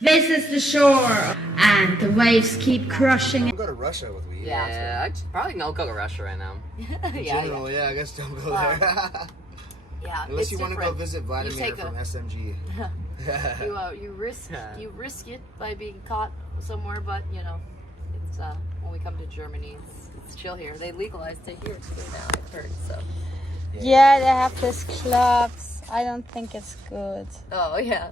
This is the shore, and the waves keep crushing it. Go to Russia with me. Yeah, I probably don't go to Russia right now. General, yeah, I guess don't go there. Yeah, Unless it's you want to go different. visit Vladimir take from a- SMG. You risk it by being caught somewhere, but you know, it's when we come to Germany, it's chill here. They legalized it here too now, I've heard. So. Yeah, they have these clubs. I don't think it's good. Oh yeah.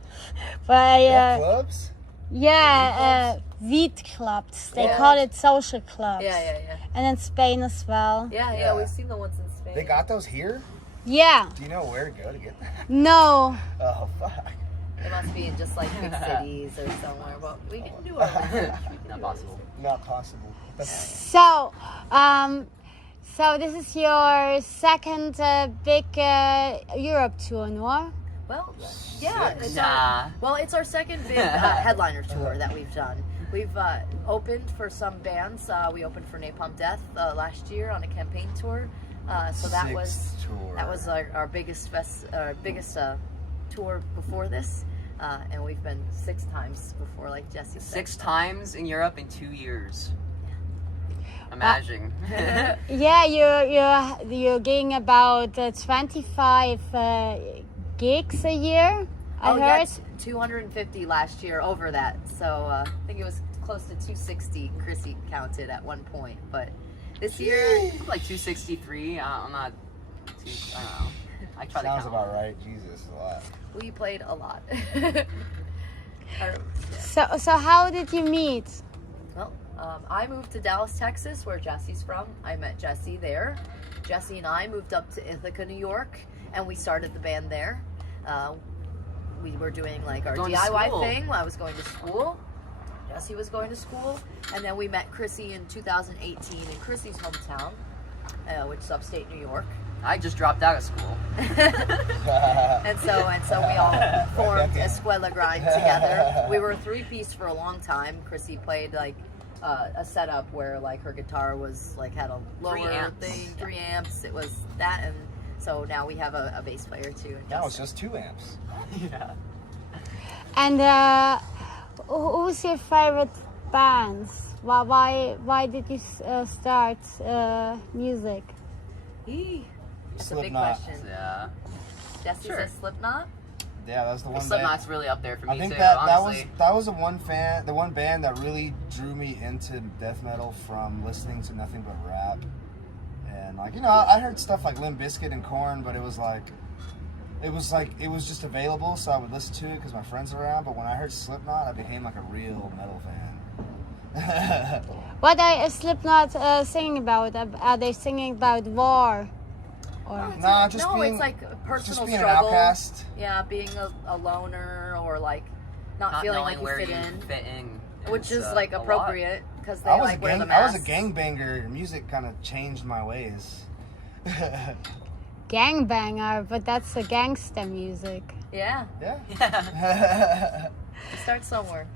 But Clubs? yeah, weed clubs. They Yeah. call it social clubs. Yeah. And in Spain as well. Yeah, we've seen the ones in Spain. They got those here? Yeah. Do you know where to go to get that? No. Oh, fuck. It must be in just like big cities or somewhere. But we can do it. Not possible. Not possible. So, so this is your second big Europe tour, no? Well, yeah. It's Nah. it's our second big headliner tour that we've done. We've opened for some bands. We opened for Napalm Death last year on a campaign tour. So that was our biggest tour before this, and we've been 6 times before, like Jesse said. 6 times in Europe in 2 years. Imagine. Yeah, you're getting about 25 gigs a year. I heard. 250 last year, over that. So I think it was close to 260. Chrissy counted at one point, but this year, Like 263. I'm not. I don't know. I try to Sounds count. about right. Jesus, a lot. we played a lot. So how did you meet? Well, I moved to Dallas, Texas, where Jesse's from. I met Jesse there. Jesse and I moved up to Ithaca, New York, and we started the band there. We were doing like our Going to DIY school. thing while I was going to school. Jesse was going to school, and then we met Chrissy in 2018 in Chrissy's hometown, which is upstate New York. I just dropped out of school. And so we all formed Ecula Grind together. We were a 3-piece for a long time. Chrissy played like a setup where like her guitar was like had a lower 3 amps. thing, 3 amps. It was that, and so now we have a bass player too. Now it's just 2 amps. Yeah. And who's your favorite bands? Why did you start music? That's a big Slipknot. question. Yeah. Jesse Sure. says Slipknot. Yeah, that's the one Slipknot's band. really up there for me I think too. that honestly. that was the one band that really drew me into death metal from listening to nothing but rap. And like, you know, I heard stuff like Limp Bizkit and Korn, but it was just available, so I would listen to it because my friends were around. But when I heard Slipknot, I became like a real metal fan. What are Slipknot singing about? Are they singing about war? Or Nah, just being it's like a personal just being struggle. an outcast. Yeah, being a loner or like not feeling knowing like you where fit you in, fit in. which is It's, like a lot. appropriate because they I was like a wear the I was masks. a gangbanger. Music kind of changed my ways. gangbanger, but that's the gangster music. Yeah, Yeah. you start somewhere.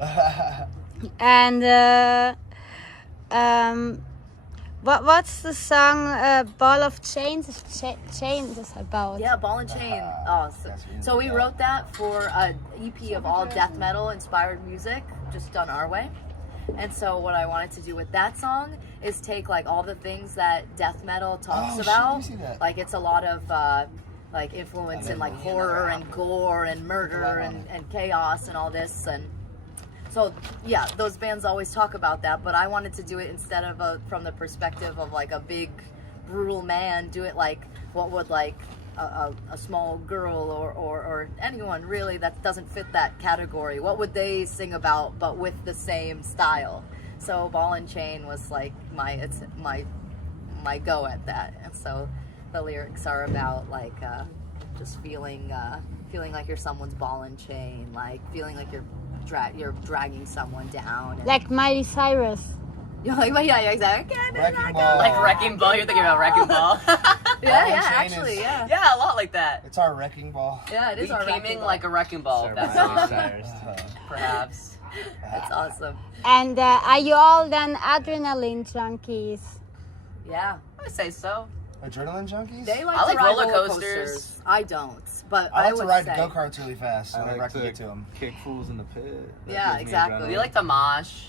And what's the song "Ball of Chains"? Chains is about. Yeah, Ball and Chain. Oh, so we wrote that for an EP of all death metal inspired music, just done our way. And so what I wanted to do with that song is take like all the things that death metal talks about. Shit, you see that? Like it's a lot of like influence in like horror and gore and murder and chaos and all this. And so yeah, those bands always talk about that, but I wanted to do it instead of from the perspective of like a big brutal man. Do it like what would like a small girl or anyone really that doesn't fit that category, what would they sing about but with the same style? So Ball and Chain was like my go at that. And so the lyrics are about like just feeling like you're someone's ball and chain, like feeling like you're dragging someone down, and Like Miley Cyrus. you're like, well, yeah, exactly. Wrecking Ball. Like Wrecking Ball. You're thinking about Wrecking Ball. Yeah, Chain actually, is- yeah. Yeah, a lot like that. It's our wrecking ball. Yeah, it We is our came wrecking in ball. like a wrecking ball. That's perhaps. That's awesome. And are you all then adrenaline junkies? Yeah. I say so. Adrenaline junkies? They like I to like ride roller roller coasters. coasters. I don't, but I like to would ride say. go-karts really fast I whenever I like can to get to them. kick fools in the pit. That Yeah, gives me exactly. We adrenaline. like to mosh.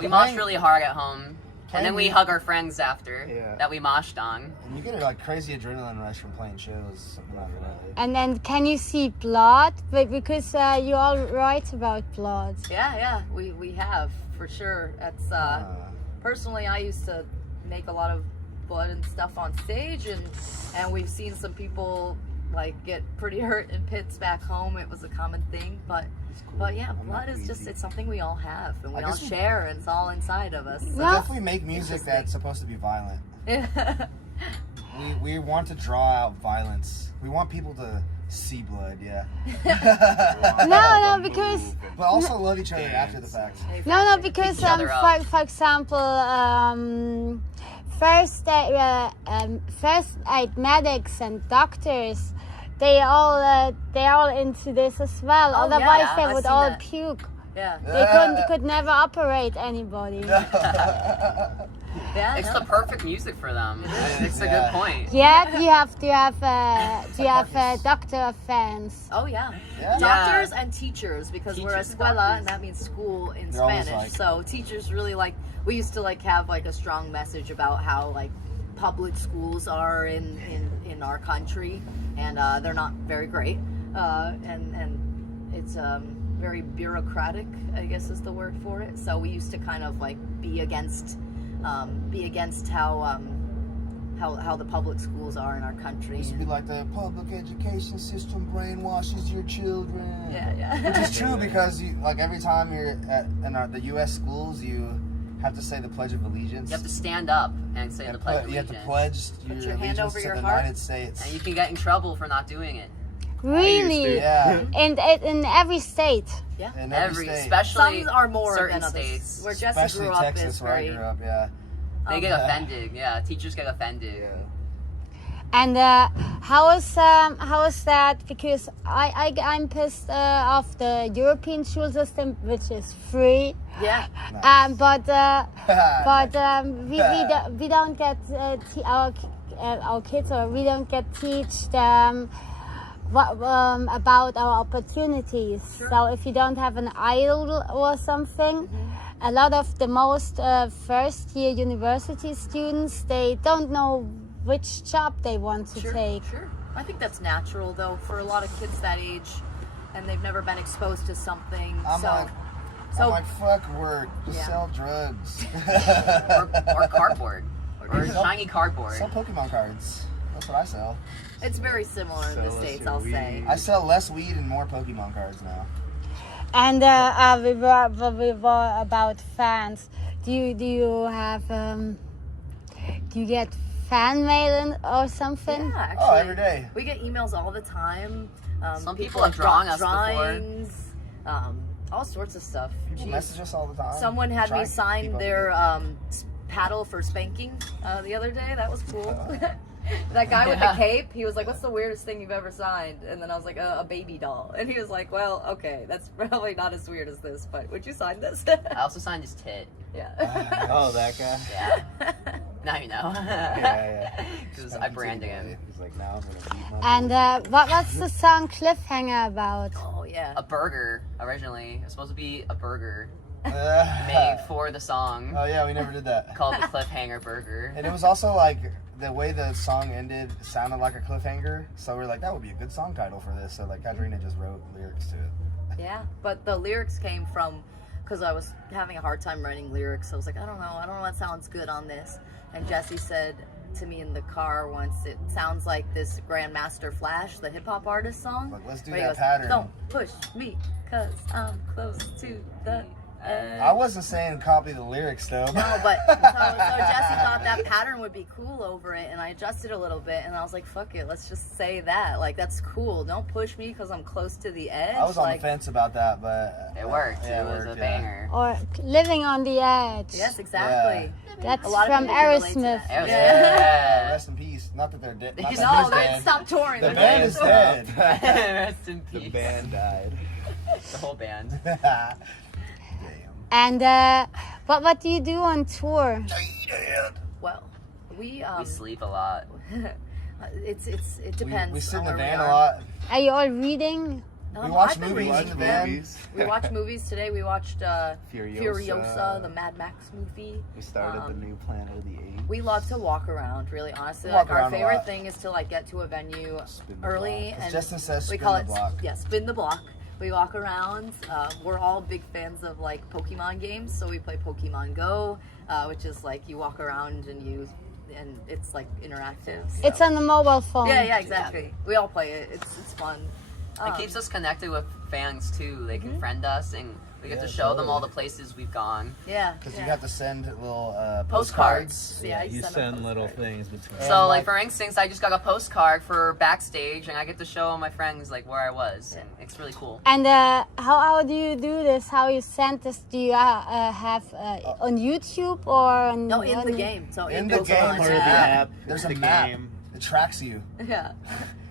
We mosh really hard at home. And then we hug our friends after Yeah. that we moshed on. And you get a like crazy adrenaline rush from playing shows. No matter what. And then can you see blood? But because you all write about blood. Yeah, we have for sure. That's personally, I used to make a lot of blood and stuff on stage, and we've seen some people like get pretty hurt in pits back home. It was a common thing, but yeah, blood is just, it's something we all have and we all share, and it's all inside of us. So Well, if we make music that's supposed to be violent, Yeah. we want to draw out violence. We want people to see blood, yeah. no, because But also love each other after the fact. no, because each other up. for example, first aid medics and doctors, they all into this as well. Oh, Otherwise, yeah, they I've would seen all that. puke. Yeah. They could never operate anybody. Yeah, It's no. the perfect music for them. It's a Yeah. good point. Yet you have to have doctor fans. Oh yeah. Yeah. Doctors and teachers, because we're Teachers and escuela, doctors. and that means school in They're always Spanish. like- So teachers really like, we used to like have like a strong message about how like public schools are in our country, and they're not very great, and it's very bureaucratic, I guess is the word for it. So we used to kind of like be against how the public schools are in our country. Used to be like the public education system brainwashes your children. Yeah. Which is true, because you, like every time you're the U.S. schools, you have to say the Pledge of Allegiance. You have to stand up and say the Pledge of You have Allegiance. to pledge Put your your hand allegiance over to your the heart. United States. And you can get in trouble for not doing it. Really? Yeah. In every state. In Every, state. especially Some are more certain than others. states. Where Jesse Especially grew up Texas, is where I very. grew up, yeah. They get offended. Yeah, teachers get offended. Yeah. And how is that? Because I'm pissed off the European school system, which is free. Yeah. We don't get our kids, or we don't get teach them about our opportunities. Sure. So if you don't have an idol or something, a lot of the most first year university students, they don't know which job they want to take. Sure. I think that's natural though for a lot of kids that age, and they've never been exposed to something. I'm like, fuck work. Just Yeah. sell drugs. Or cardboard. Or shiny cardboard. Sell Pokemon cards. That's what I sell. it's very similar in the Sell us States, your I'll say. weed. I sell less weed and more Pokemon cards now. And we were about fans. Do you have do you get fan mail or something? Yeah, actually. Oh, every day. We get emails all the time. Some people have drawn us before. drawings, all sorts of stuff. People Jeez. message us all the time. Someone had Try me to keep sign up their with it. paddle for spanking the other day. That was cool. That guy with the cape, he was like, "What's the weirdest thing you've ever signed?" And then I was like, "A baby doll." And he was like, "Well, okay, that's probably not as weird as this, but would you sign this?" I also signed his tit. Yeah. Oh, that guy. Yeah. Now you know. Yeah. Because I branded him. He's like, now I'm gonna beat my And what's the song Cliffhanger about? Oh yeah. A burger, originally. It was supposed to be a burger Uh, made for the song Oh yeah, we never did that. called the Cliffhanger Burger. And it was also like the way the song ended sounded like a cliffhanger. So we're like, that would be a good song title for this. So like, Katerina just wrote lyrics to it. Yeah, but the lyrics came from, because I was having a hard time writing lyrics. So I was like, I don't know what sounds good on this. And Jesse said to me in the car once, it sounds like this Grandmaster Flash, the hip hop artist song. Like, let's do where he that goes, pattern. Don't push me, cause I'm close to the edge. I wasn't saying copy the lyrics though. No, but so Jesse thought that pattern would be cool over it, and I adjusted a little bit, and I was like, fuck it, let's just say that. Like, that's cool. Don't push me because I'm close to the edge. I was on like, the fence about that, but It worked. Yeah, it was worked, a yeah. banger. Or Living on the Edge? Yes, exactly. That's A lot of from people can relate to Aerosmith. that. Yeah. Rest in peace. Not that they're dead. Not He's that not he's No, dead. they stopped touring. The They're band dead. is dead. Rest in The peace. band died. The whole band. Damn. And what do you do on tour? Well, We sleep a lot. it depends. We sit in on the where we van a are. lot. Are you all reading? We watch I've been movies reading, in the yeah. van. We watch movies today. We watched Furiosa. Furiosa, the Mad Max movie. We started the new Planet of the Apes. We love to walk around, really honestly. Walk Like our around a favorite lot. thing is to like get to a venue Spin the early block. As and Justin says, we spin call the it block. yeah, spin the block. We walk around. We're all big fans of like Pokemon games, so we play Pokemon Go, which is like you walk around and it's like interactive. So. It's on the mobile phone. Yeah, exactly. We all play it. It's fun. It keeps us connected with fans too. They can friend us, and we get Yeah, to show them totally. all the places we've gone. Yeah. Because yeah. you have to send little Postcards. Yeah, You a send little postcard. things between. And, So, like- like for instance, I just got a postcard for backstage, and I get to show all my friends like where I was. And it's really cool. And how do you do this? How you send this? Do you have on YouTube or on, No, in on the game. So In in the Pokemon, game, Or the yeah. app. There's a the map. game. It tracks you. Yeah.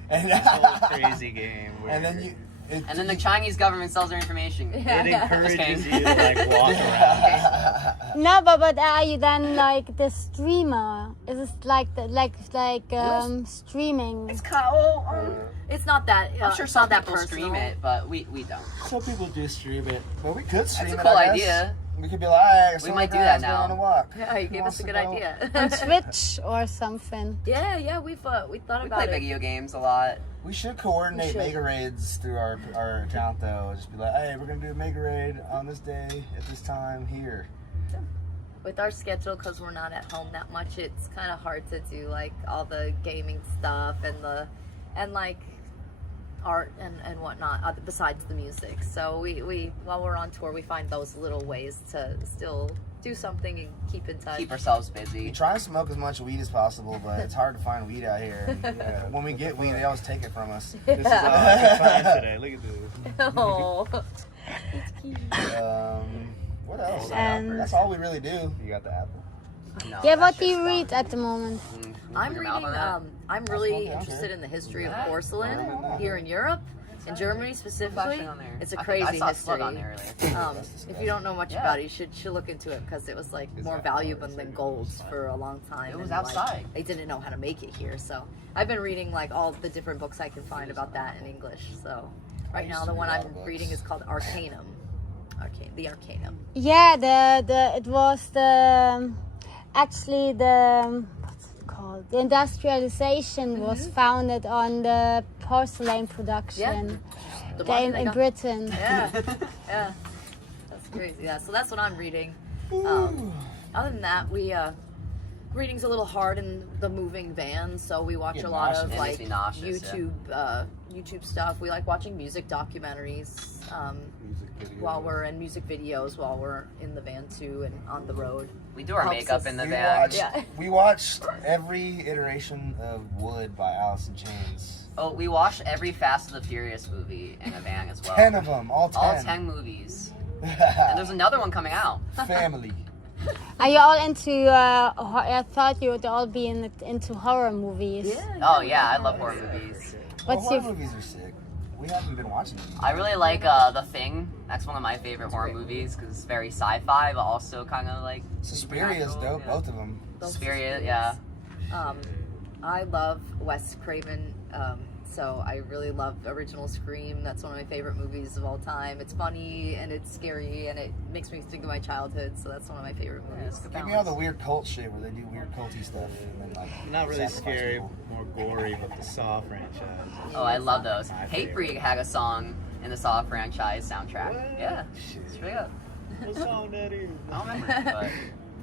And, Whole crazy game. Where and then you. And then the Chinese government sells their information. It Yeah. encourages you to like walk around. No, but are you then like the streamer? Is it like streaming? It's not that. I'm sure it's some not that people stream personal. it, but we don't. Some people do stream it. Well, we could stream That's a it, cool I guess. idea. We could be like, alright, We might do that now. On a walk. Yeah, you Who gave us wants a to good go? idea. On Twitch or something? yeah, we thought We about play it. video games a lot. We should coordinate We should. mega raids through our account though. Just be like, hey, we're gonna do a mega raid on this day at this time here. With our schedule, because we're not at home that much, it's kind of hard to do like all the gaming stuff and like art and whatnot besides the music. So we while we're on tour, we find those little ways to still do something and keep in touch. Keep ourselves We busy. try and smoke as much weed as possible, but it's hard to find weed out here. And, when we get weed, they always take it from us. This is all I can find today. Look at this. Oh. What else? And- That's all we really do. You got the apple. No, Yeah, that what do shit's you fun. read at the moment? Can I'm put your mouth reading. on that? I'm really smoke it, I'm interested sure. in the history of porcelain here in Europe, in Germany specifically. Flashing on there. It's a I think crazy I saw a history. slug on there earlier. If you don't know much Yeah. about it, you should look into it because it was like more valuable than gold for a long time. It was and, like, outside. they didn't know how to make it here, so I've been reading like all the different books I can find about that in English. So right now, used the to one read a lot I'm of books. reading is called Arcanum. The Arcanum. Yeah, it was actually the what's it called? The industrialization was founded on the porcelain production The there one they in got- Britain. Yeah, yeah, that's crazy. Yeah, so that's what I'm reading. Other than that, reading's a little hard in the moving van, so we watch Get a lot nauseous. of It like makes me nauseous, YouTube stuff. We like watching music documentaries Music video. while we're in music videos while we're in the van too and on the road. We do our Helps makeup us. in the We van. watched, Yeah. we watched every iteration of Wood by Alice in Chains. Oh, we watched every Fast and the Furious movie in a van as well. 10 of them, all 10. All 10 movies. And there's another one coming out. Family. Are you all into? I thought you would all be into horror movies. Oh yeah, I love horror movies. What's horror your movies are sick. We haven't been watching them. I really like The Thing. That's one of my favorite horror movies because it's very sci-fi, but also kind of like Suspiria is dope, both of them. Suspiria. Yeah. I love Wes Craven, so I really love original Scream. That's one of my favorite movies of all time. It's funny and it's scary and it makes me think of my childhood, so that's one of my favorite movies. Give me all the weird cult shit where they do weird culty stuff and then like Not really sacrifice scary, people. more gory, but the Saw franchise. Oh, I love those. My Hatebreed had a song in the Saw franchise soundtrack. What? Yeah. Shit. Straight up. What song that is? I don't remember,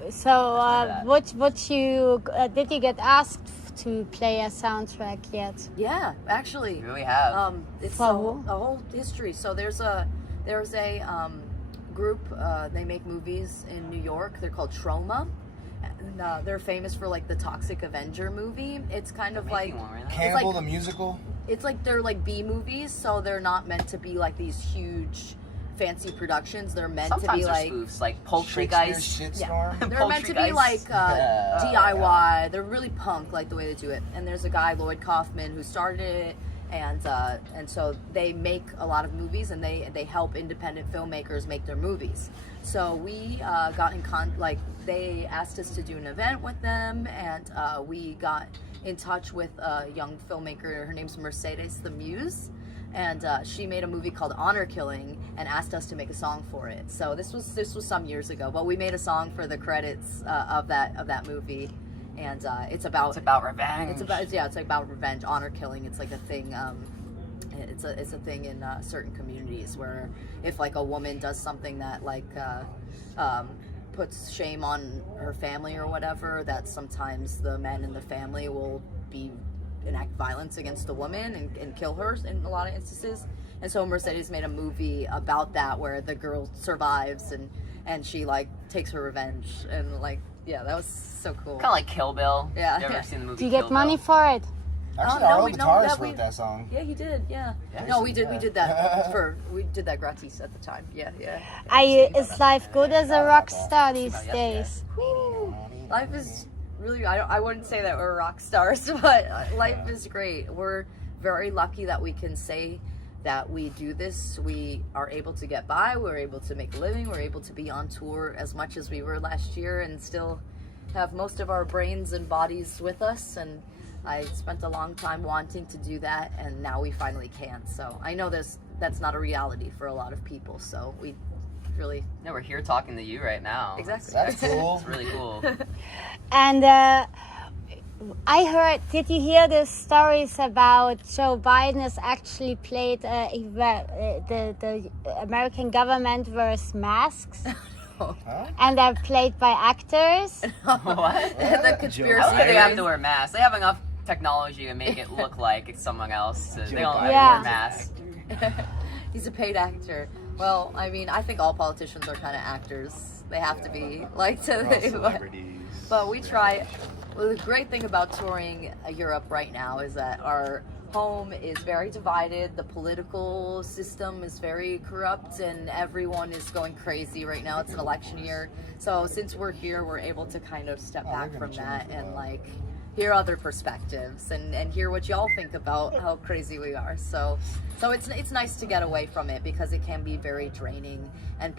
but so? that. What you did you get asked to play a soundtrack yet? Yeah, actually. we really have. It's For a who? whole history. So there's a group. They make movies in New York. They're called Troma. And, they're famous for like the Toxic Avenger movie. It's kind of like Making one right now. Cannibal like- the musical. it's like they're like B movies, so they're not meant to be like these huge, fancy productions. They're meant Sometimes to be they're like spoofs, like Poultry Shakespeare's Guys. Shitstorm. they're meant to be Poltergeist. like Yeah. DIY. They're really punk, like the way they do it. And there's a guy, Lloyd Kaufman, who started it, and so they make a lot of movies, and they help independent filmmakers make their movies. So we got in they asked us to do an event with them, and we got in touch with a young filmmaker. Her name's Mercedes the Muse, and she made a movie called Honor Killing and asked us to make a song for it. So this was some years ago, but we made a song for the credits of that movie, and it's about revenge. It's about revenge, honor killing. It's like a thing. It's a thing in certain communities where if like a woman does something that like puts shame on her family or whatever, that sometimes the men in the family will enact violence against the woman and kill her in a lot of instances. And so Mercedes made a movie about that where the girl survives and she like takes her revenge, and like that was so cool. Kind of like Kill Bill. Yeah. You ever seen the movie Do you Kill get money Bill? for it? Actually, no, our we- old no, guitarist that we- wrote that song. Yeah, he did. Yeah. Yeah, No, we did. yeah. We did that we did that gratis at the time. Yeah. Is life good as a rock star these Oh, yeah, days? Life is really. I wouldn't say that we're rock stars, but life is great. We're very lucky that we can say that we do this. We are able to get by. We're able to make a living. We're able to be on tour as much as we were last year, and still have most of our brains and bodies with us. And I spent a long time wanting to do that, and now we finally can. So I know that's not a reality for a lot of people. So we really No, we're here talking to you right now. exactly. That's cool. It's really cool. And I heard, did you hear the stories about Joe Biden has actually played the American government wears masks and they're played by actors? What? The I conspiracy don't think they have theories. to wear masks. They have enough technology to make it look like it's someone else. So they don't have to Yeah. wear masks. He's a paid actor. Well, I mean, I think all politicians are kind of actors. They have to be like We're all to. celebrities. But we try. Well, the great thing about touring Europe right now is that our home is very divided. The political system is very corrupt, and everyone is going crazy right now. It's an election year, so since we're here, we're able to kind of step back from that and like hear other perspectives and hear what y'all think about how crazy we are. So it's nice to get away from it because it can be very draining, and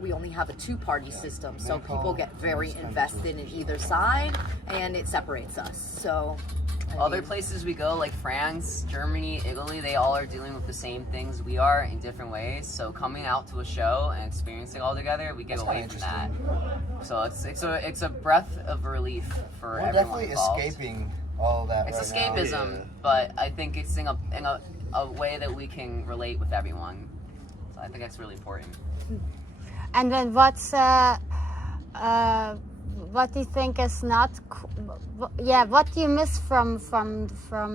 we only have a two-party system, so people get very invested in either side, and it separates us. So Other places we go, like France, Germany, Italy, they all are dealing with the same things we are in different ways. So coming out to a show and experiencing it all together, we get That's away kinda from that. So it's a breath of relief for We're everyone definitely involved. escaping all of that It's right now. escapism, but I think it's in a way that we can relate with everyone. So I think that's really important. And then what do you think is not? What do you miss from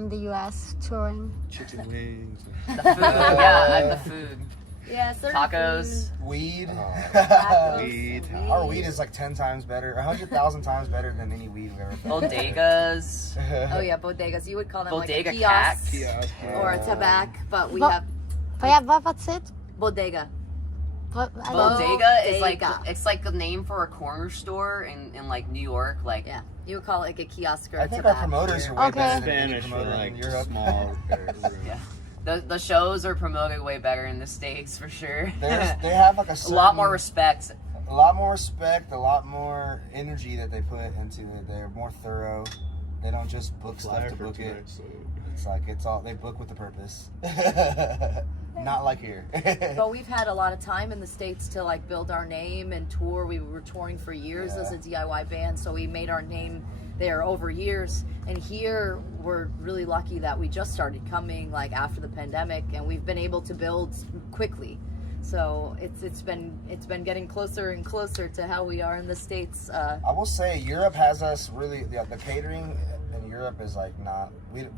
the U.S. touring? Chicken wings. The food, yeah, the food. yeah, certain Tacos. Weed. Weed. Our weed is like 10 times better, 100,000 times better than any weed we've ever found. Bodegas. Oh yeah, bodegas. You would call them Bodega like a kiosk Kiosk. or a tabac, but we Bo- have What's it? bodega. I don't- Bodega is like Bodega. it's like the name for a corner store in like New York. Like Yeah, you would call it like a kiosk or I a think our tabac promoters here. are way Okay. better than any Spanish for promoter in like Europe. small. yeah, the shows are promoted way better in the States for sure. They have like a A lot more certain- respect. a lot more respect, a lot more energy that they put into it. They're more thorough. They don't just book stuff Flyer to for book it. tonight's so It's like they book with a purpose. Not like here. But we've had a lot of time in the States to like build our name and tour. We were touring for years as a DIY band, so we made our name there over years. And here we're really lucky that we just started coming like after the pandemic, and we've been able to build quickly. So it's been getting closer and closer to how we are in the States. I will say Europe has us really. The catering in Europe is like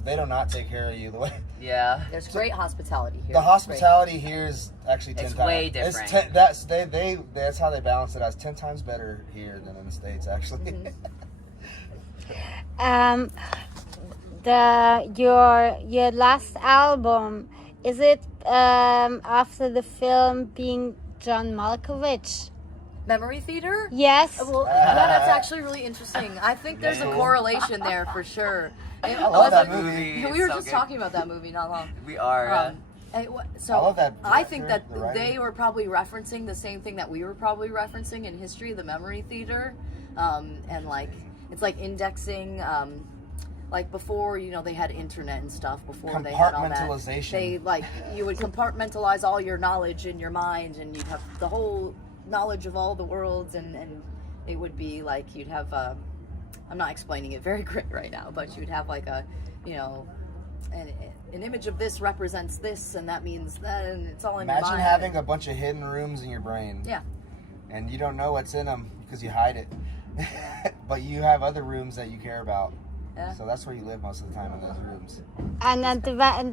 they do not take care of you the way. Yeah. There's great hospitality here. The It's hospitality here is actually 10 It's times. way different. That's how they balance it out. It's 10 times better here than in the States, actually. Your last album, is it after the film being John Malkovich? Memory Theater? Yes. Well, yeah, that's actually really interesting. I think there's a correlation there for sure. I love that movie. We were just talking about that movie not long. We are. So I love that I think that director, the writer. they were probably referencing the same thing that we were probably referencing in history, the Memory Theater, and like it's like indexing. Like before, you know, they had internet and stuff. Before they had all that, Compartmentalization. they like you would compartmentalize all your knowledge in your mind, and you'd have the whole knowledge of all the worlds, and it would be like you'd have. I'm not explaining it very great right now, but you'd have like a, you know, an image of this represents this, and that means that, and it's all in your mind. Imagine having a bunch of hidden rooms in your brain. Yeah. And you don't know what's in them because you hide it. But you have other rooms that you care about. Yeah. So that's where you live most of the time, in those rooms. And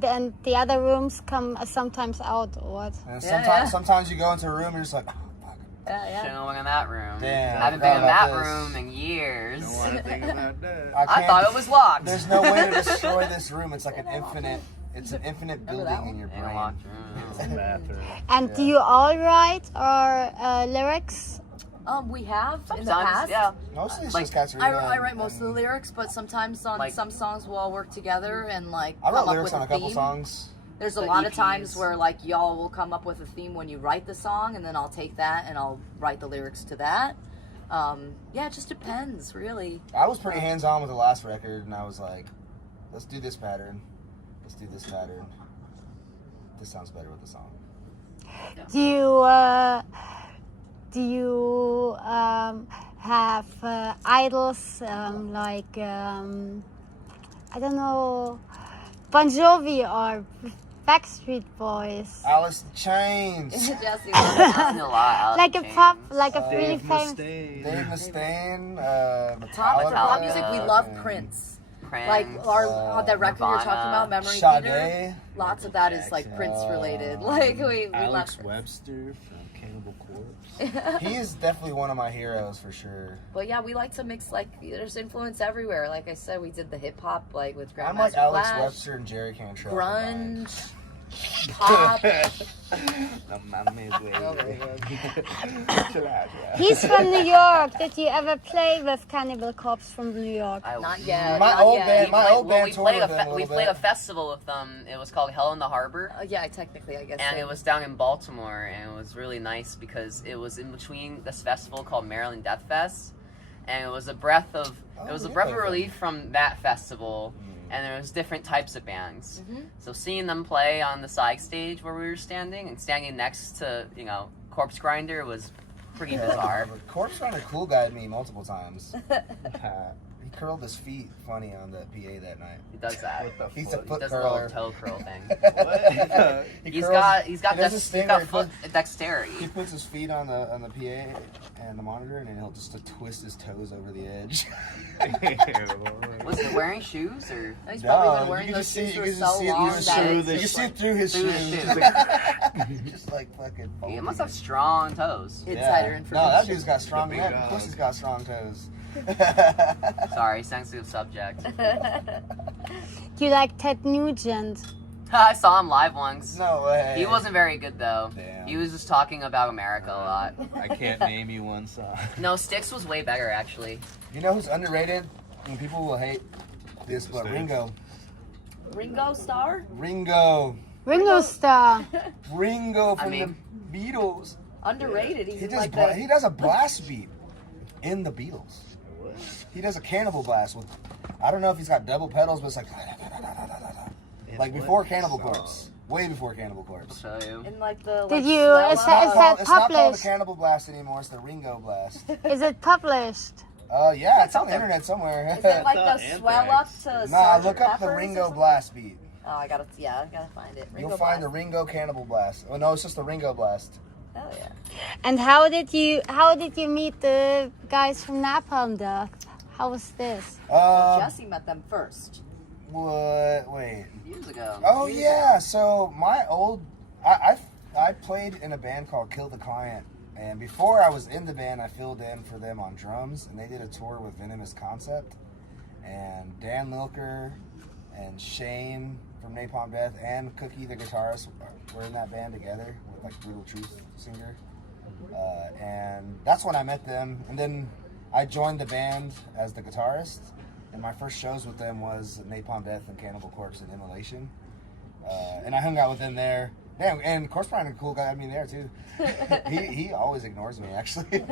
then the other rooms come sometimes out, or what? And Yeah, sometimes you go into a room and you're just like, oh, fuck. Yeah. Shouldn't look in that room. Damn, I haven't I been in forgot that about room in years. Don't want to think about that. I thought it was locked. There's no way to destroy this room. It's like an infinite Remember that building one? in your In a brain. locked room. It's a bathroom. And do you all write or lyrics? We have in the Sometimes, past. yeah. Mostly it's Like, just guys I reading. write most of the lyrics, but sometimes on Like- some songs we'll all work together and like I come wrote up lyrics with on a couple theme. songs. There's a The lot of EPs. times where like y'all will come up with a theme when you write the song, and then I'll take that and I'll write the lyrics to that. Yeah, it just depends, really. I was pretty hands-on with the last record, and I was like, let's do this pattern. Let's do this pattern. This sounds better with the song. Do you have idols like I don't know, Bon Jovi or Backstreet Boys? Alice in Chains. Jesse, Listen to a lot of Alice Like a Chains. pop, like a really Dave famous. Mustaine. Dave Mustaine. top for pop Metallica, music, we love and Prince. Prince, Like that record you're talking Nirvana, about, Memory Theater. Sade. Lots of that is like Jackson. Prince related. Like we Alex love. Webster from Cannibal Corpse. He is definitely one of my heroes for sure. But yeah, we like to mix like there's influence everywhere. Like I said, we did the hip hop like with Grandmaster I'm like Alex Flash, Webster and Jerry Cantrell. combined. grunge, pop. No mames, güey. Chill out, yeah. He's from New York. Did you ever play with Cannibal Corpse from New York? Not yet. My not old yet. band- my old band we toured played with them a we little played bit. a festival with them. It was called Hell in the Harbor. Yeah, technically, I guess. And so. it was down in Baltimore, and it was really nice because it was in between this festival called Maryland Death Fest, and it was a breath of relief from that festival, and there was different types of bands. So seeing them play on the side stage where we were standing, and standing next to Corpse Grinder was pretty bizarre. Corpse Grinder cool guyed me multiple times. He curled his feet funny on the PA that night. He does that. What the He's a fuck? He foot does a little curler. toe curl thing. What? He's curls- got he does this thing where he foot puts- dexterity. He puts his feet on the PA and the monitor, and then he'll just twist his toes over the edge. Was he wearing shoes or? He's probably No, been wearing you can those just see- shoes you for can so just see it long through that his it's shoes. You just see like through his Through his shoes. shoes. Just like fucking. He must have strong toes. insider No, information. that dude's got strong. Big Yeah, dog. of course he's got strong toes. Sorry, sensitive subject. You like Ted Nugent? I saw him live once. No way. He wasn't very good though. Damn. He was just talking about America a lot. I can't name you one song. No, Styx was way better actually. You know who's underrated? And people will hate this, but Ringo. Ringo Starr, Ringo Starr. from I mean- the Beatles. underrated. He's He does. like He does a blast beat in the Beatles. He does a Cannibal Blast with. I don't know if he's got double pedals, but it's like before Cannibal Corpse, way before Cannibal I'll Corpse. show you. in like the. Did like, you- swell is up. that- It's not called the published? Cannibal Blast anymore. It's the Ringo Blast. Is it published? Yeah, it's on out the there. internet somewhere. Is it like thought the swell up Anthrax. to? Nah, Sgt. look up the Pepper's or Ringo something? Blast beat. Oh, I gotta find it. Ringo You'll find the Blast. Ringo Cannibal Blast. Oh no, it's just the Ringo Blast. Hell yeah. And how did you meet the guys from Napalm Death? How was this? Jesse met them first. What? Wait. Years ago. Oh yeah. So my old, I played in a band called Kill the Client, and before I was in the band, I filled in for them on drums, and they did a tour with Venomous Concept, and Dan Lilker, and Shane from Napalm Death, and Cookie the guitarist were in that band together with like Brutal Truth singer. And that's when I met them. And then I joined the band as the guitarist. And my first shows with them was Napalm Death and Cannibal Corpse and Immolation. And I hung out with them there. Damn, and Corpse Brand, a cool guy, I mean, there too. he always ignores me, actually.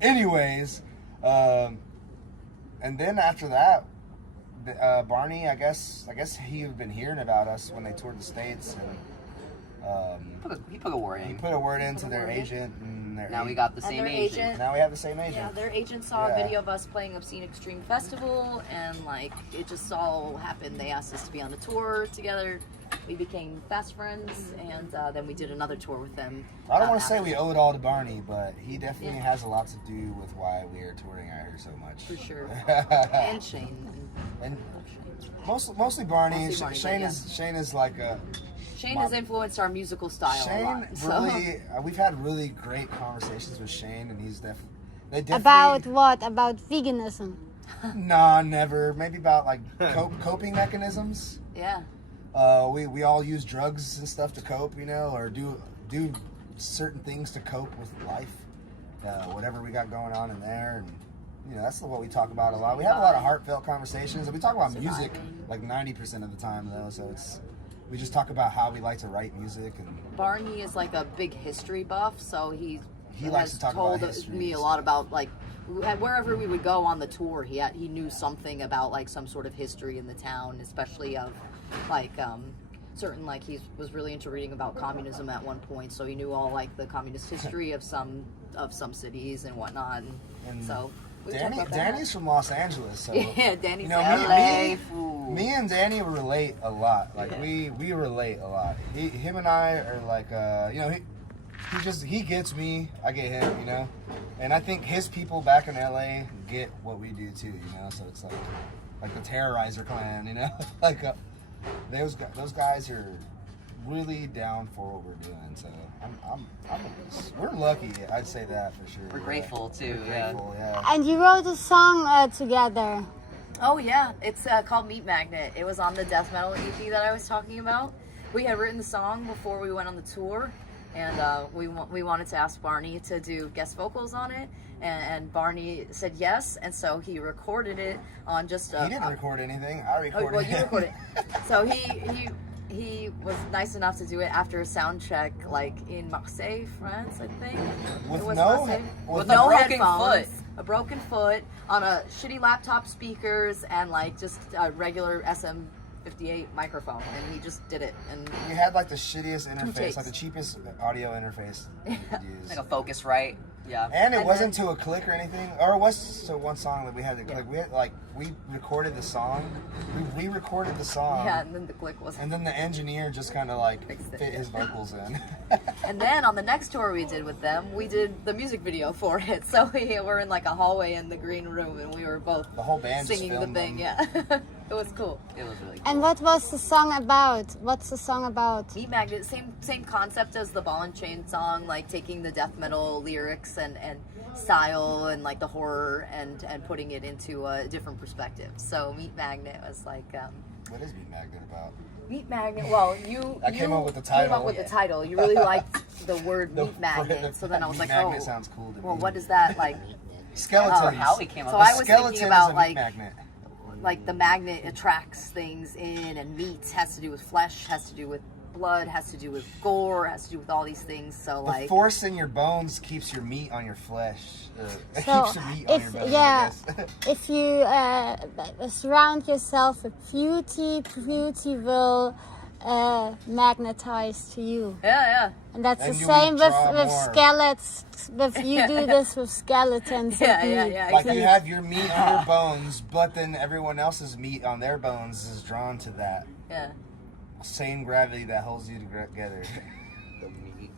Anyways, and then after that, Barney, I guess he had been hearing about us when they toured the States, and He put a word in. he put a word into their agent, and Now we got the And same their agent. agent. now we have the same agent. Yeah, their agent saw Yeah. a video of us playing Obscene Extreme Festival, and like it just all happened. They asked us to be on the tour together. We became fast friends, and then we did another tour with them. I don't want to say after. we owe it all to Barney, but he definitely Yeah. has a lot to do with why we are touring out here so much. For sure. And Shane. And mostly Barney. Mostly Barney, Shane but is Shane is like a Shane has influenced our musical style a Shane lot. So. really. We've had really great conversations with Shane, and he's definitely About what? About veganism? Nah, never. Maybe about like coping mechanisms. Yeah. We all use drugs and stuff to cope, you know, or do certain things to cope with life, whatever we got going on in there, and you know that's what we talk about a lot. We have a lot of heartfelt conversations, and we talk about music like 90% of the time, though. So we just talk about how we like to write music, and Barney is like a big history buff, so he likes has to talk told about history. me a lot about like wherever we would go on the tour. He knew something about like some sort of history in the town, especially of like certain like he was really into reading about communism at one point, so he knew all like the communist history of some cities and whatnot. And so we talk about that. Danny's from Los Angeles, so Yeah, Danny's you know, LA. me and Danny relate a lot. Like Yeah. we relate a lot. Him and I are like you know, he gets me, I get him, you know. And I think his people back in LA get what we do too, you know. So it's like the Terrorizer clan, you know. Like those guys are really down for what we're doing. So we're lucky. I'd say that for sure. We're yeah. grateful too. We're Yeah. grateful, yeah. And you wrote a song together. Oh yeah, it's called Meat Magnet. It was on the death metal EP that I was talking about. We had written the song before we went on the tour, and we wanted to ask Barney to do guest vocals on it, and Barney said yes, and so he recorded it on just He didn't record anything. I recorded well, you it. recorded it. So he was nice enough to do it after a sound check, like in Marseille, France, I think. With It was no- Marseille. with no a broken headphones, foot. a broken foot on a shitty laptop speakers, and like just a regular SM58 microphone, and he just did it. And We had like the shittiest interface, takes. like the cheapest audio interface we could use. Like a Focusrite. Yeah. And it And wasn't then- to a click or anything, or it was to one song that we had to click. We recorded the song, we recorded the song, yeah, and then the click was. and then the engineer just kind of like Fixed it. fit his vocals in. And then on the next tour we did with them, we did the music video for it. So we were in like a hallway in the green room, and we were both The whole band just singing the filmed thing. them. Yeah, it was cool. It was really cool. And what was the song about? What's the song about? Meat Magnet, same concept as the Ball and Chain song, like taking the death metal lyrics and style and like the horror and putting it into a different perspective. So Meat Magnet was like What is Meat Magnet about? Meat Magnet. Well, I came up with the came title. up with the title. You really liked the word The- Meat Magnet, so then I was Meat like, Magnet oh, sounds cool to well, me. what is that like? Skeletons. How we came up So with I was Skeleton thinking about is a like meat magnet. like the magnet attracts things in, and meat has to do with flesh, has to do with blood, has to do with gore, has to do with all these things. So The like, force in your bones keeps your meat on your flesh. It So, keeps your meat on if- your bones. yeah. I guess. If you surround yourself with beauty will magnetize to you. yeah. And that's And the you same with draw more. skeletons. You do this with skeletons. Yeah, of yeah, meat. yeah. Like you have your meat on your bones, but then everyone else's meat on their bones is drawn to that Yeah. same gravity that holds you together.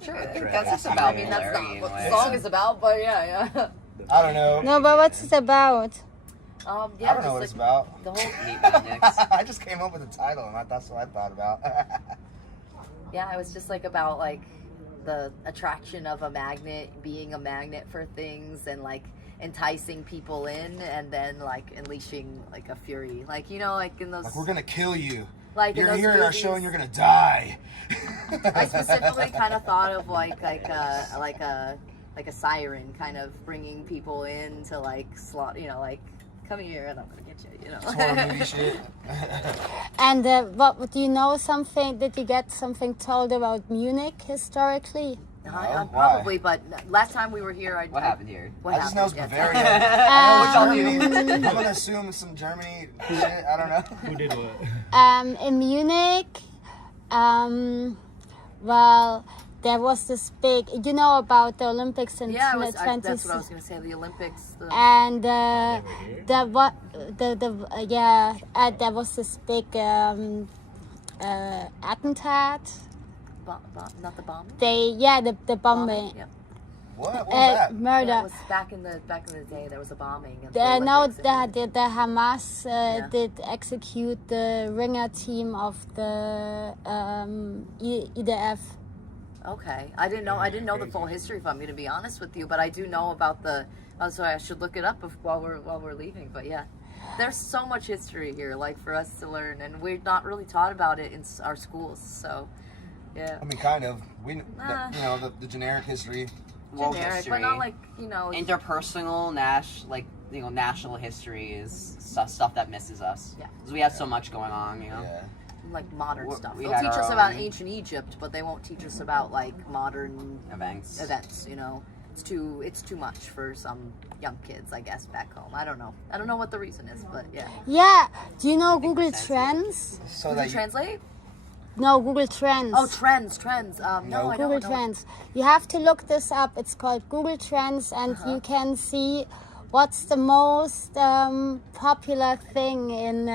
Sure. I think Attract- that's just I about mean, that's polarity not what in a the way. song is about, but yeah. I don't know. No, but what's it about? Yeah, I don't know what just it's about. like the whole. Meat magnets. I just came up with the title, and that's what I thought about. Yeah, it was just like about like the attraction of a magnet, being a magnet for things, and like enticing people in, and then like unleashing like a fury, like you know, like in those, Like we're gonna kill you. like in You're those here at our movies. show, and you're gonna die. I specifically kind of thought of like a siren, kind of bringing people in to like slot, you know, like come here and I'm gonna get you, you know. Horror movie shit. And what do you know something? Did you get something told about Munich historically? No, Probably, but last time we were here, What happened here? I just know it's yeah. Bavaria. I know Um, it's Germany. I'm gonna assume it's some Germany shit. I don't know. Who did what? In Munich, well, there was this big. You know about the Olympics in Yeah, the that's what I was gonna say. The Olympics. And there was this big attentat. Not the bombing. The bombing. Yeah. What was that? Murder. Yeah, it was back in the day. There was a bombing. At the No, Olympics the Hamas Yeah. did execute the ringer team of the IDF. Okay, I didn't know the full history. If I'm going to be honest with you, but I do know about the. So I should look it up while we're leaving. But yeah, there's so much history here, like for us to learn, and we're not really taught about it in our schools. So, yeah. I mean, kind of. You know, the generic history. World Generic, history. but not like, you know. Interpersonal, national history is stuff that misses us. Yeah. Because we have so much going on, you know. Yeah. Like modern We stuff. had They'll teach our us about own- ancient Egypt, but they won't teach us about like modern Events. You know, it's too much for some young kids, I guess, back home. I don't know what the reason is, but yeah. Yeah. Do you know Google sense. Trends? So Does that it translate? No, Google Trends. Oh, trends. No, I Google don't know. Trends. You have to look this up. It's called Google Trends, and you can see what's the most popular thing in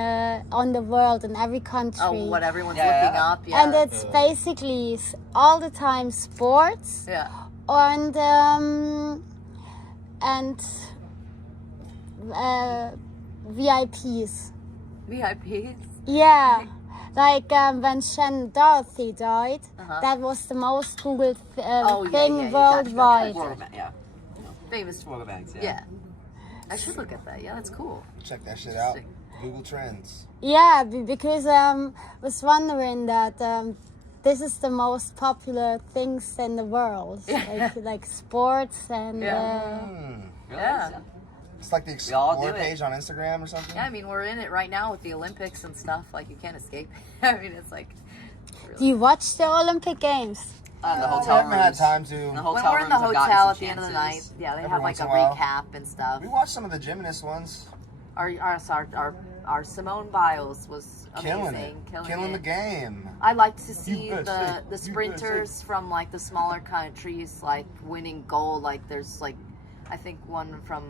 on the world in every country. Oh, what everyone's Yeah. looking up. Yeah. And it's basically all the time sports yeah. and VIPs. VIPs. Yeah. Like when Shannon Dorothy died, Uh-huh. that was the most Googled Oh, yeah, thing yeah, yeah, worldwide. World event, yeah. Famous. World events, yeah. Yeah. I should look at that. Yeah, that's cool. check that shit out. Google Trends. Yeah, because I was wondering that this is the most popular things in the world, like sports and. Hmm. Really? Yeah. It's like the We all do Explore it. page on Instagram or something. Yeah, I mean, we're in it right now with the Olympics and stuff. Like, you can't escape. I mean, it's like. Do you watch the Olympic Games? The I hotel haven't had rooms. time The to. When hotel we're in the rooms have gotten hotel some at the end of the night, chances. yeah, they Every have like once a in a while. recap and stuff. We watched some of the gymnast ones. Our Simone Biles was Killing amazing, it. Killing the game. I like to see USA, the sprinters from like the smaller countries like winning gold. Like there's like, I think one from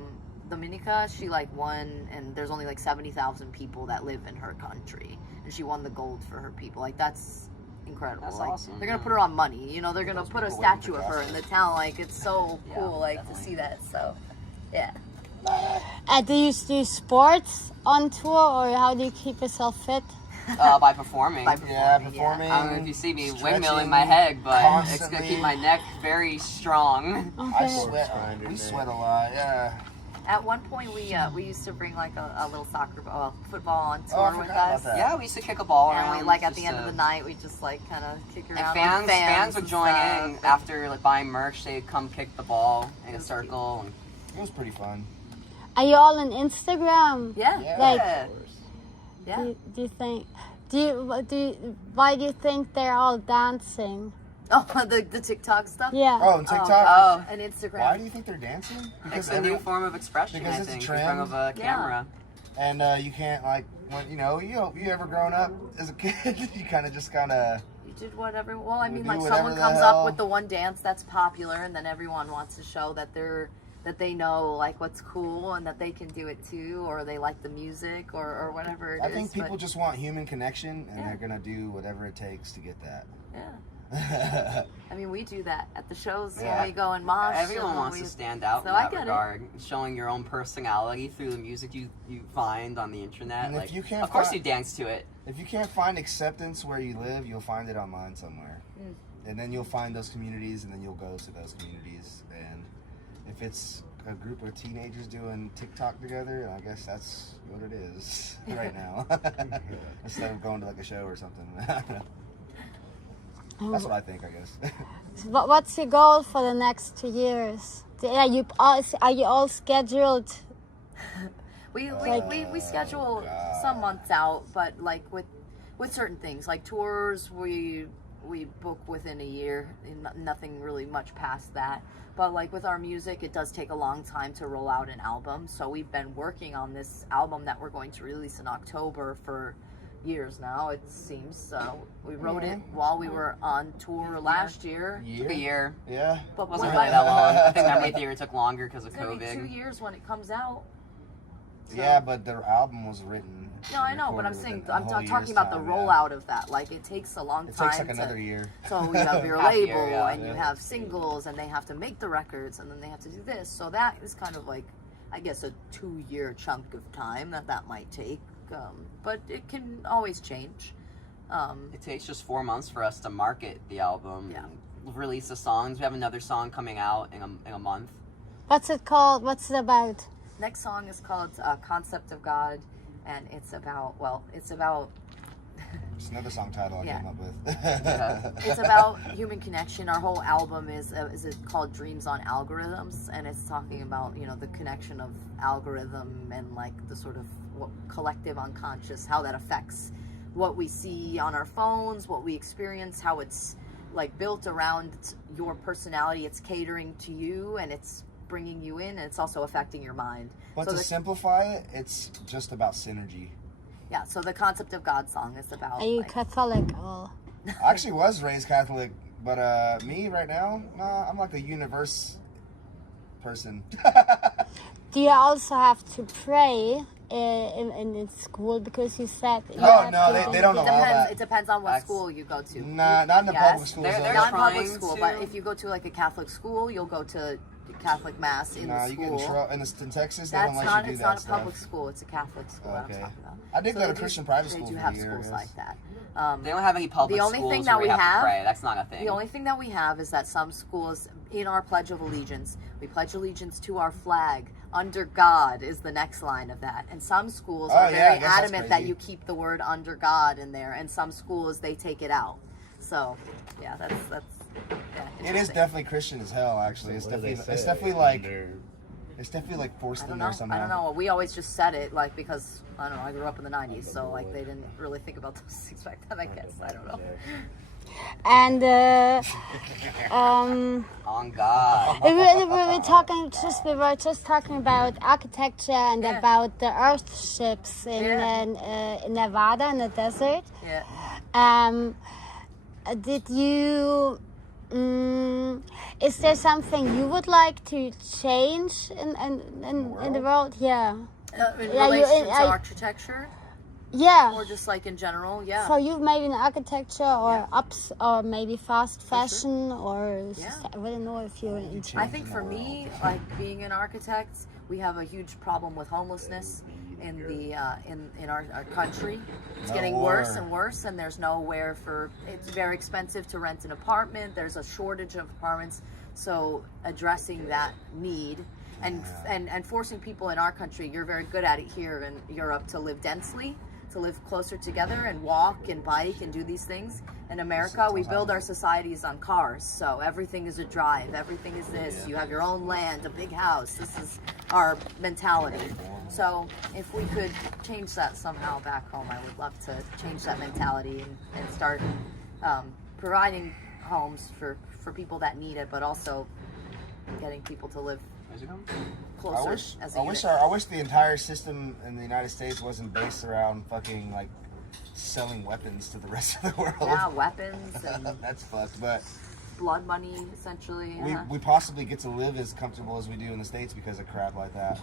Dominica, she like won, and there's only like 70,000 people that live in her country, and she won the gold for her people. Like that's incredible. That's like awesome, they're gonna yeah. put her on money. You know, they're gonna Those put a people waiting statue for of her in justice. the town. Like it's so Yeah, cool, like to definitely. see that. So, yeah. Do you do sports on tour, or how do you keep yourself fit? By performing. By Yeah, performing, performing. I don't know if you see me Stretching windmilling my head, but it's gonna constantly. keep my neck very strong. I Okay. sweat. Grinder, We man. sweat a lot. Yeah. At one point, we used to bring like a little soccer ball, football on Oh, I tour with forgot about us. that. Yeah, we used to kick a ball around. And we like at the just end of the night, we just like kind of kick And around. fans, with fans would and join stuff. in after like buying merch. They'd come kick the ball in a That's circle. And It was pretty fun. Are you all on Instagram? Yeah, Yeah. Like, yeah. do you think? Why do you think they're all dancing? Oh, the TikTok stuff. Yeah. Oh, and TikTok. Oh, And Instagram. Why do you think they're dancing? it's a new form of expression, because I it's a think, in trend. front of a Yeah. camera. And you can't like when you ever grown up as a kid, you kind of just You did whatever. Well, I We mean, do like whatever someone the comes hell. up with the one dance that's popular, and then everyone wants to show that they know like what's cool and that they can do it too, or they like the music or whatever it is. I think people but, just want human connection, and Yeah. they're gonna do whatever it takes to get that. yeah. I mean, we do that at the shows Yeah. when we go and mosh. Everyone and wants we- to stand out So in I that get it. regard, showing your own personality through the music you find on the internet. And if Like, you can't of course, find- you dance to it. If you can't find acceptance where you live, you'll find it online somewhere. Mm. And then you'll find those communities, and then you'll go to those communities. And if it's a group of teenagers doing TikTok together, I guess that's what it is right now. Instead of going to like a show or something. That's what I think, I guess. What's your goal for the next 2 years? Are you all scheduled? We schedule some months out, but like with certain things like tours, we book within a year. Nothing really much past that. But like with our music, it does take a long time to roll out an album. So we've been working on this album that we're going to release in October for years now, it seems. We wrote it while we were on tour last year. Took a year. Yeah. But wasn't really that long. I think Memory Theory took longer because of it's gonna be COVID. 2 years when it comes out. So. Yeah, but the album was written. No, I know, but I'm saying I'm talking year's about the time, rollout of that. Like it takes a long time. It takes like another year. So you have your Half label, year, and you have singles, and they have to make the records, and then they have to do this. So that is kind of like, I guess, a 2-year chunk of time that might take. But it can always change. It takes just 4 months for us to market the album. Yeah. Release the songs. We have another song coming out in a month. What's it called? What's it about? Next song is called Concept of God, and it's about It's another song title I came up with. it's about human connection. Our whole album is called Dreams on Algorithms, and it's talking about, you know, the connection of algorithm and like the sort of collective unconscious, how that affects what we see on our phones, what we experience, how it's like built around your personality. It's catering to you, and it's bringing you in, and it's also affecting your mind. But so to simplify it, it's just about synergy. Yeah, so the Concept of God song is about... Are you like, Catholic or? I actually was raised Catholic, but me right now, nah, I'm like a universe person. Do you also have to pray in school, because you said... Oh, no, they don't allow that. It depends on what school you go to. Nah, not in the public schools. They're Not in public trying school, to. but if you go to like a Catholic school, you'll go to Catholic Mass in the you school. get in trouble. In Texas, they That's don't let not, you do it's that not a stuff. public school, it's a Catholic school that I'm Okay. talking about. I did go to they do- Christian private school They do for have a year, schools yes. like that. They don't have any public The only schools thing where that we we have have- to pray. That's not a thing. The only thing that we have is that some schools, in our Pledge of Allegiance, we pledge allegiance to our flag. Under God is the next line of that. And some schools are I very guess that's adamant that crazy. you keep the word under God in there, and some schools, they take it out. So, yeah, that's yeah, It is interesting. definitely Christian as hell, actually. It's What do they definitely, it's say? definitely like, Under- it's definitely like forced I in don't there know. somehow. I don't know. We always just said it, like, because, I don't know, I grew up in the 90s, so, like, they didn't really think about those things back then, I guess. I don't know. And On God. we were just talking about architecture and Yeah. about the earthships in Nevada in the desert. Yeah. Did you? Is there something you would like to change in the world? Yeah. In Yeah, relation to I- architecture, Yeah. or just, like, in general, yeah. So you've made in architecture or Yeah. ups or maybe fast sure. fashion or Yeah. I don't know if you're into. I think for me, like being an architect, we have a huge problem with homelessness in the in our country. It's getting worse and worse, and there's nowhere for. It's very expensive to rent an apartment. There's a shortage of apartments, so addressing that need and forcing people in our country. You're very good at it here in Europe to live densely, to live closer together and walk and bike and do these things. In America, we build our societies on cars, so everything is a drive, everything is this. You have your own land, a big house. This is our mentality. So if we could change that somehow back home, I would love to change that mentality and start providing homes for people that need it, but also getting people to live closer as a unit. I wish the entire system in the United States wasn't based around fucking like selling weapons to the rest of the world. Yeah, weapons and That's fucked, but blood money, essentially. Yeah. we possibly get to live as comfortable as we do in the States because of crap like that.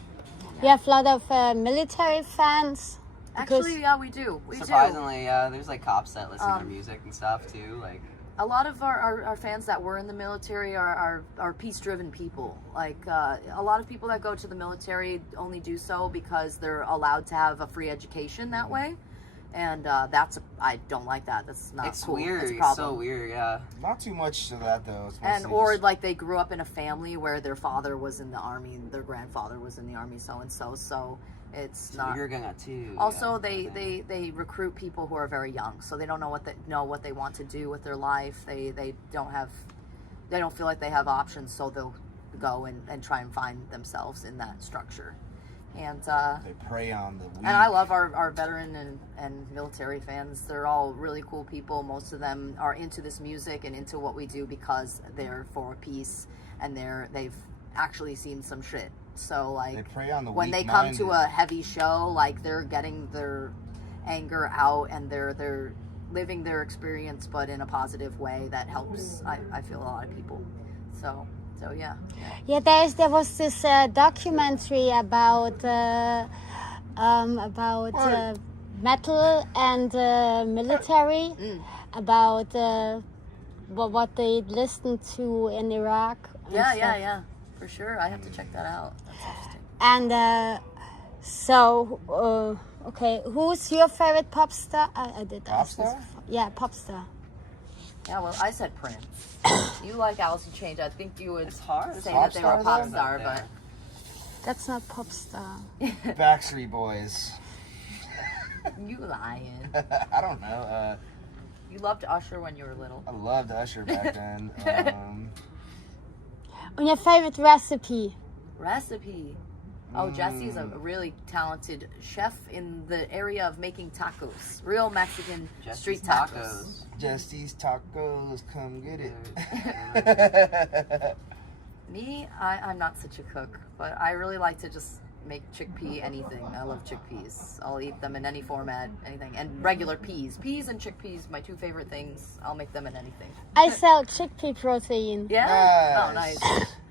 You have a lot of military fans. because- Actually, yeah, we do. We do. Surprisingly, there's like cops that listen to our music and stuff too. Like, A lot of our fans that were in the military are peace-driven people. Like, a lot of people that go to the military only do so because they're allowed to have a free education that way. And I don't like that. That's not it's cool. weird. It's a It's problem. so weird. Yeah. Not too much to that though. It's And mostly or just- like they grew up in a family where their father was in the army and their grandfather was in the army, so and so. So It's So not. you're gonna too. Also, yeah. they recruit people who are very young, so they don't know what they want to do with their life. They don't feel like they have options, so they'll go and try and find themselves in that structure. And They prey on the weak. and I love our veteran and military fans. They're all really cool people. Most of them are into this music and into what we do because they're for peace, and they've actually seen some shit. So like They prey on the when they come to weak-minded. a heavy show, like they're getting their anger out and they're living their experience, but in a positive way that helps. I feel a lot of people. So yeah. Yeah, there was this documentary about metal and military, about what they listened to in Iraq. And stuff. Yeah, for sure. I have to check that out. That's interesting. And okay, who's your favorite pop star? I did Pop ask this star? before. Yeah, pop star. Yeah, well, I said Prince. You like Alice in Chains. I think you would It's hard. say Pop that they were a pop star, star, though? but That's not pop star. Backstreet Boys. you lying. I don't know. You loved Usher when you were little. I loved Usher back then. And your favorite recipe? Recipe. Oh, Jesse's a really talented chef in the area of making tacos. Real Mexican Jesse's street tacos. Just these tacos, come get it. Me, I'm not such a cook, but I really like to just make chickpea anything. I love chickpeas. I'll eat them in any format, anything. And regular peas. Peas and chickpeas, my two favorite things. I'll make them in anything. I sell chickpea protein. Yeah? Oh, nice.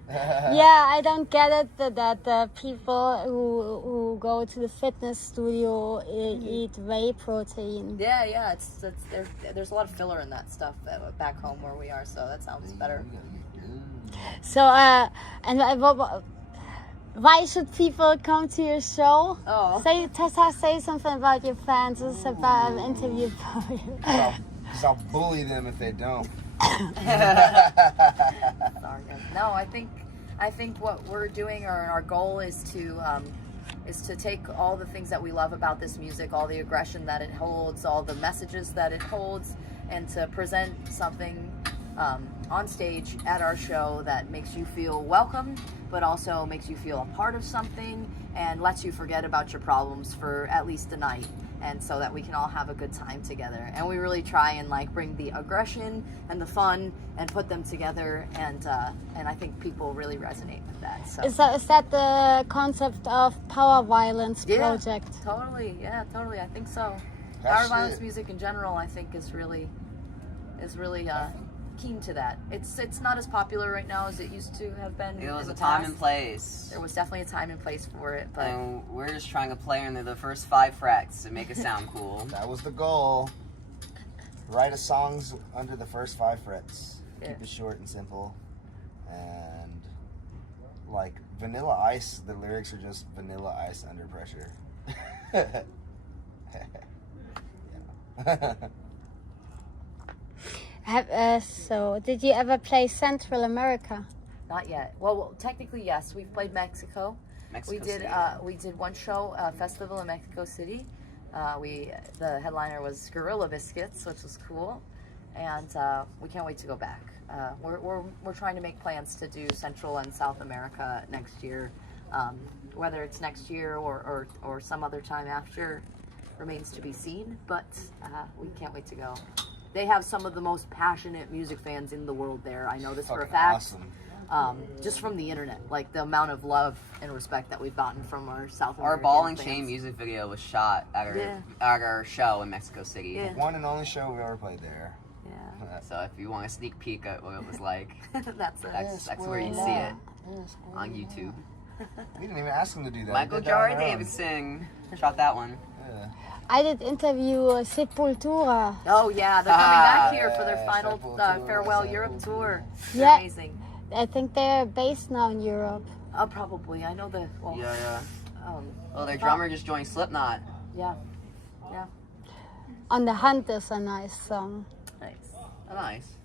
Yeah, I don't get it that the people who go to the fitness studio eat whey protein. Yeah, it's there's a lot of filler in that stuff back home where we are, so that sounds better. So, why should people come to your show? Oh. Say something about your fans. This is about an interview for you. Because I'll bully them if they don't. No, I think what we're doing, or our goal is to take all the things that we love about this music, all the aggression that it holds, all the messages that it holds, and to present something on stage at our show that makes you feel welcome, but also makes you feel a part of something and lets you forget about your problems for at least a night. And so that we can all have a good time together. And we really try and like bring the aggression and the fun and put them together, and I think people really resonate with that. So Is that the concept of Power Violence Project? totally. I think so. That's Power violence it. music in general, I think, is really keen to that. It's not as popular right now as it used to have been. It was in a the time past. and place. There was definitely a time and place for it, but And we're just trying to play under the first 5 frets to make it sound cool. That was the goal. Write a songs under the first 5 frets. Yeah. Keep it short and simple. And like Vanilla Ice, the lyrics are just Vanilla Ice under pressure. So, did you ever play Central America? not yet. Well, technically yes. We've played Mexico. Mexico We did. City. We did one show, festival in Mexico City. The headliner was Gorilla Biscuits, which was cool, and we can't wait to go back. We're trying to make plans to do Central and South America next year. Whether it's next year or some other time after remains to be seen. But we can't wait to go. They have some of the most passionate music fans in the world there. I know this for a Fucking fact. awesome. Just from the internet, like the amount of love and respect that we've gotten from our South American Our Ball and fans. Chain music video was shot at Yeah. our show in Mexico City. Yeah. One and only show we've ever played there. Yeah, So if you want a sneak peek at what it was like, that's it. that's where you see it on YouTube. We didn't even ask him to do that. Michael We did that on Jar our own. Davidson shot that one. Yeah. I did interview Sepultura. Oh yeah, they're coming back here for their yeah, final Sepultura, farewell Sepultura. Europe tour. They're Yeah. amazing. I think they're based now in Europe. Probably. I know the. Well, Yeah. Um, Well, their drummer just joined Slipknot. yeah. On the Hunt is a nice song. Nice. Oh, nice.